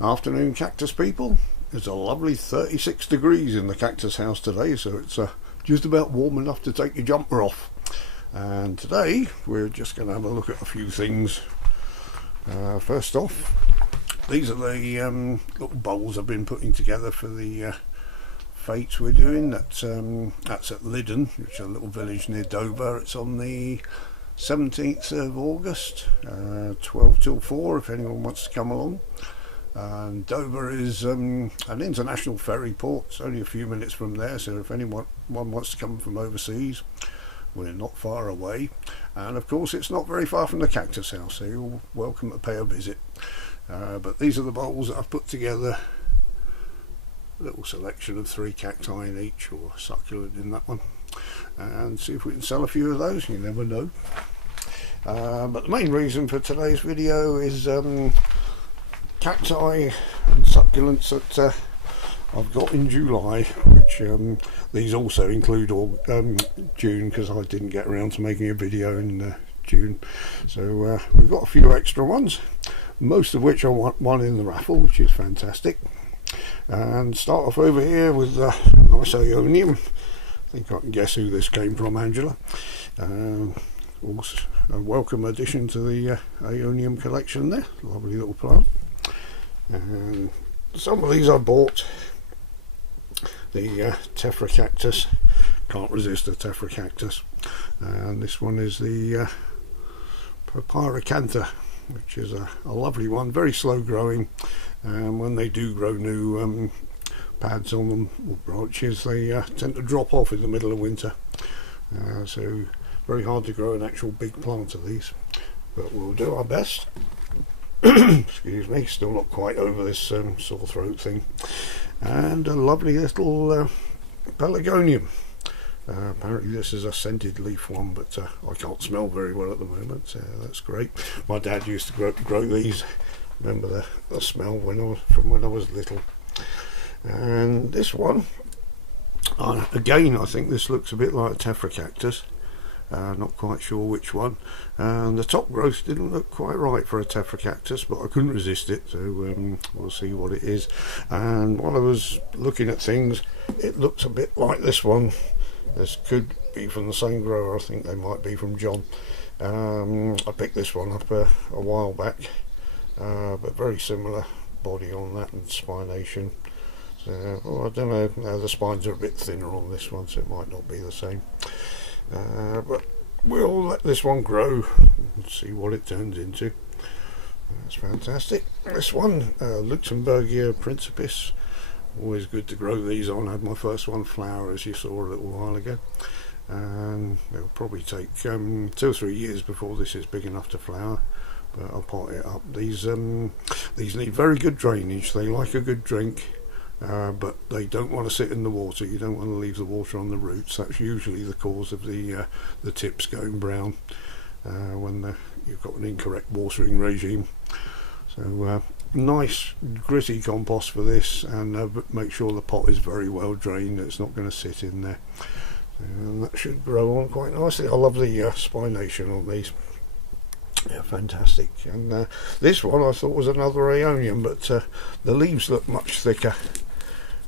Afternoon, cactus people. It's a lovely 36 degrees in the cactus house today, so it's just about warm enough to take your jumper off. And today we're just going to have a look at a few things. First off, these are the little bowls I've been putting together for the fetes we're doing. That's at Liddon, which is a little village near Dover. It's on the 17th of August, 12 till 4 if anyone wants to come along. And Dover is an international ferry port. It's only a few minutes from there, so if anyone wants to come from overseas, we're not far away. And of course it's not very far from the cactus house, so you're welcome to pay a visit. But these are the bowls that I've put together. A little selection of 3 cacti in each, or succulent in that one, and see if we can sell a few of those. You never know. But the main reason for today's video is cacti and succulents that I've got in July, which these also include all June, because I didn't get around to making a video in June. So we've got a few extra ones, most of which I won in the raffle, which is fantastic. And start off over here with nice Aeonium. I think I can guess who this came from, Angela. Also a welcome addition to the Aeonium collection there. Lovely little plant. And some of these I bought. The Tephra cactus, can't resist a Tephra cactus, and this one is the Papyracantha, which is a lovely one, very slow growing, and when they do grow new pads on them, or branches, they tend to drop off in the middle of winter, so very hard to grow an actual big plant of these, but we'll do our best. Excuse me, still not quite over this sore throat thing. And a lovely little pelargonium. Apparently this is a scented leaf one, but I can't smell very well at the moment, so that's great. My dad used to grow these. Remember the smell from when I was little. And this one, again, I think this looks a bit like a Tephra cactus. Not quite sure which one, and the top growth didn't look quite right for a Tephra cactus, but I couldn't resist it, so we'll see what it is. And while I was looking at things, it looks a bit like this one. This could be from the same grower. I think they might be from John. I picked this one up a while back, but very similar body on that and spination. So well, I don't know, the spines are a bit thinner on this one, so it might not be the same. But we'll let this one grow and see what it turns into. That's fantastic. This one, Luxemburgia Principis, always good to grow these on. I had my first one flower, as you saw a little while ago, and it'll probably take 2 or 3 years before this is big enough to flower, but I'll pot it up. These need very good drainage. They like a good drink, but they don't want to sit in the water. You don't want to leave the water on the roots. That's usually the cause of the tips going brown when you've got an incorrect watering regime. So nice gritty compost for this, and make sure the pot is very well drained. It's not going to sit in there, and that should grow on quite nicely. I love the spination on these. Yeah, fantastic. And this one I thought was another Aeonium, but the leaves look much thicker,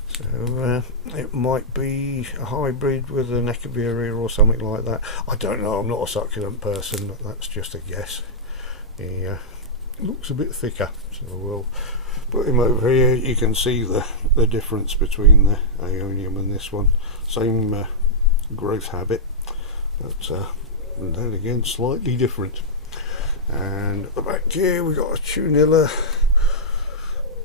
so it might be a hybrid with an Echeveria or something like that. I don't know, I'm not a succulent person, but that's just a guess. He looks a bit thicker, so we'll put him over here. You can see the difference between the Aeonium and this one. Same growth habit, but then again slightly different. And at the back here we've got a Tunilla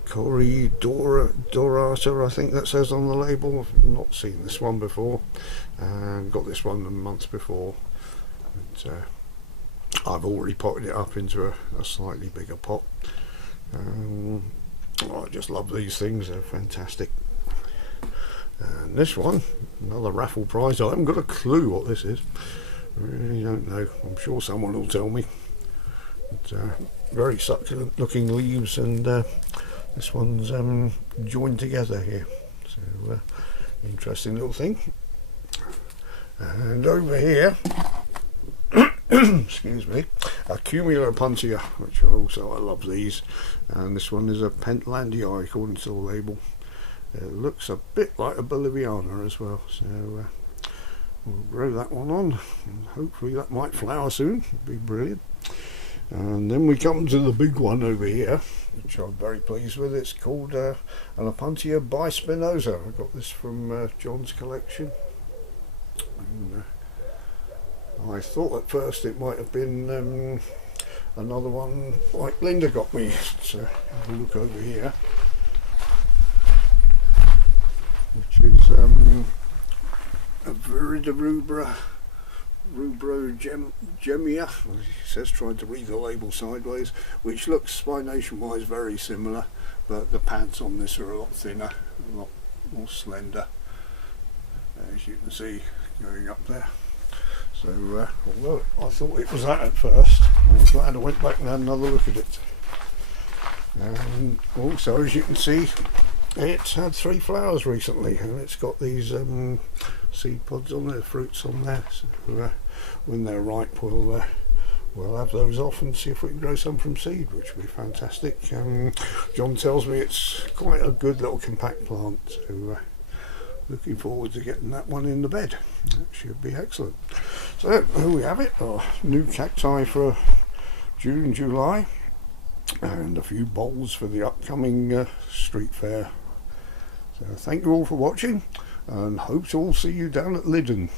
Dorata, I think that says on the label. I've not seen this one before, and got this one the month before, and I've already potted it up into a slightly bigger pot. I just love these things, they're fantastic. And this one, another raffle prize. I haven't got a clue what this is, I really don't know. I'm sure someone will tell me. But, very succulent looking leaves, and this one's joined together here, so interesting little thing. And over here excuse me, a Cumulapuntia, which I love these, and this one is a Pentlandii according to the label. It looks a bit like a Boliviana as well, so we'll grow that one on, and hopefully that might flower soon. It'd be brilliant. And then we come to the big one over here, which I'm very pleased with. It's called Anapuntia bispinosa. I got this from John's collection. And, I thought at first it might have been another one like Linda got me. So have a look over here, which is a Viridorubra Gemia. He says, trying to read the label sideways, which looks spination wise very similar, but the pads on this are a lot thinner, a lot more slender, as you can see going up there. So although I thought it was that at first, I'm glad I went back and had another look at it. And also, as you can see, it's had 3 flowers recently, and it's got these seed pods on there, fruits on there. So when they're ripe, we'll have those off and see if we can grow some from seed, which would be fantastic. John tells me it's quite a good little compact plant, so looking forward to getting that one in the bed. That should be excellent. So here we have it, our new cacti for June and July, and a few bowls for the upcoming street fair. So thank you all for watching, and hope to all see you down at Lyddon.